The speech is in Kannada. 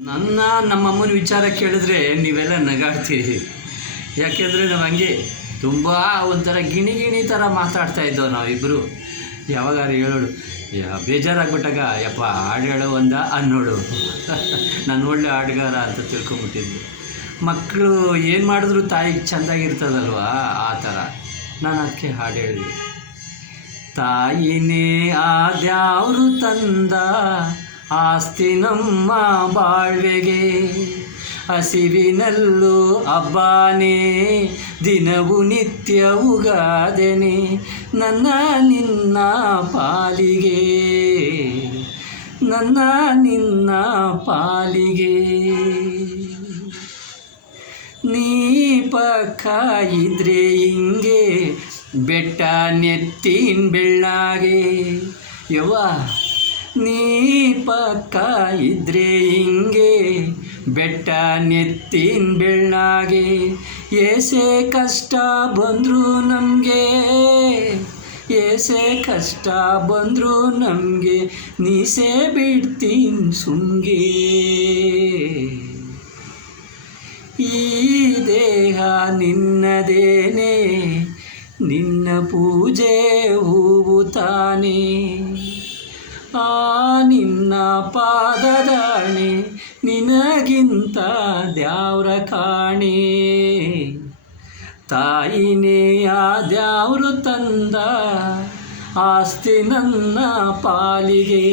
ನಮ್ಮಮ್ಮನ ವಿಚಾರ ಕೇಳಿದ್ರೆ ನೀವೆಲ್ಲ ನಗಾಡ್ತೀರಿ. ಯಾಕೆಂದರೆ ನಾವು ಹಂಗೆ ತುಂಬ ಒಂಥರ ಗಿಣಿ ಥರ ಮಾತಾಡ್ತಾ ಇದ್ದೋ ನಾವಿಬ್ಬರು. ಯಾವಾಗಾರು ಹೇಳೋಳು ಬೇಜಾರಾಗ್ಬಿಟ್ಟಾಗ ಯಪ್ಪ ಹಾಡು ಹೇಳೋ ಅನ್ನೋಳು. ನಾನು ಒಳ್ಳೆ ಹಾಡುಗಾರ ಅಂತ ತಿಳ್ಕೊಂಬಿಟ್ಟಿದ್ದೆ. ಮಕ್ಕಳು ಏನು ಮಾಡಿದ್ರು ತಾಯಿಗೆ ಚೆಂದಾಗಿರ್ತದಲ್ವ, ಆ ಥರ ನಾನು ಅದಕ್ಕೆ ಹಾಡು ಹೇಳಿದೆ. ತಾಯಿನೇ ಆದ್ಯಾವ್ರು ತಂದ ಆಸ್ತಿ ನಮ್ಮ ಬಾಳ್ವೆಗೆ, ಹಸಿವಿನಲ್ಲೂ ಹಬ್ಬನೇ ದಿನವು ನಿತ್ಯ ಉಗಾದೆನೆ, ನನ್ನ ನಿನ್ನ ಪಾಲಿಗೆ ನನ್ನ ನಿನ್ನ ಪಾಲಿಗೆ. ನೀ ಪಕ್ಕ ಇದ್ರೆ ಹಿಂಗೆ ಬೆಟ್ಟ ನೆತ್ತಿನ ಬೆಳ್ಳಾಗೆ, ಯವ್ವ ನೀ ಪಕ್ಕ ಇದ್ರೆ ಹಿಂಗೆ ಬೆಟ್ಟ ನೆತ್ತಿನ ಬೆಳ್ಳಾಗೆ. ಏಸೆ ಕಷ್ಟ ಬಂದರೂ ನಮಗೆ, ಏಸೆ ಕಷ್ಟ ಬಂದರೂ ನಮಗೆ ನೀಸೆ ಬಿಡ್ತೀನಿ ಸುಮ್ಗೆ. ಈ ದೇಹ ನಿನ್ನದೇನೆ, ನಿನ್ನ ಪೂಜೆ ಹೂವು ತಾನೇ, ಆ ನಿನ್ನ ಪಾದದಾಣೆ ನಿನಗಿಂತ ದ್ಯಾವ್ರ ಕಾಣೆ. ತಾಯಿನೇ ಆದ್ಯಾವ್ರು ತಂದ ಆಸ್ತಿ ನನ್ನ ಪಾಲಿಗೆ.